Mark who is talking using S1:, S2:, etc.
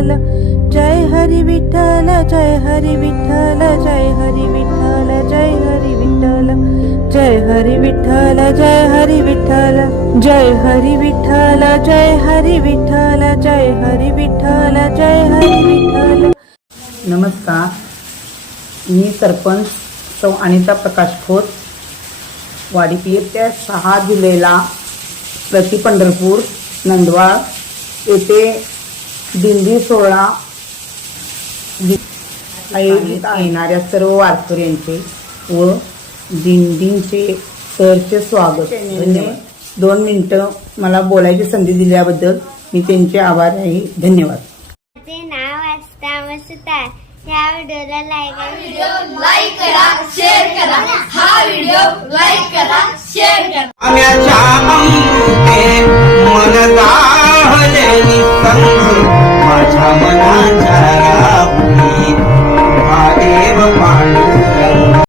S1: विठ्ठल जय हरी विठ्ठल जय हरी विठ्ठल जय हरी विठ्ठल जय हरी विठ्ठल जय हरी विठ्ठल जय हरी विठ्ठल जय हरी विठ्ठल जय हरी विठ्ठल जय हरी विठ्ठल जय हरी विठ्ठल
S2: नमस्कार मी सरपंच सौ अनिता प्रकाश खोत वाडी त्या सहा जुलैला प्रति पंढरपूर नंदवाळ येथे दिंडी सोहळा आयोजित येणाऱ्या सर्व वारकऱ्यांचे व दिंडींचे सरचे स्वागत. धन्यवाद दोन मिनिटं मला बोलायची संधी दिल्याबद्दल मी त्यांचे आभार आहे. धन्यवाद.
S3: माझे नाव ह्या व्हिडिओला लाईक
S4: करा शेअर करा. हा व्हिडिओ लाईक करा शेअर करा.
S5: Ramananda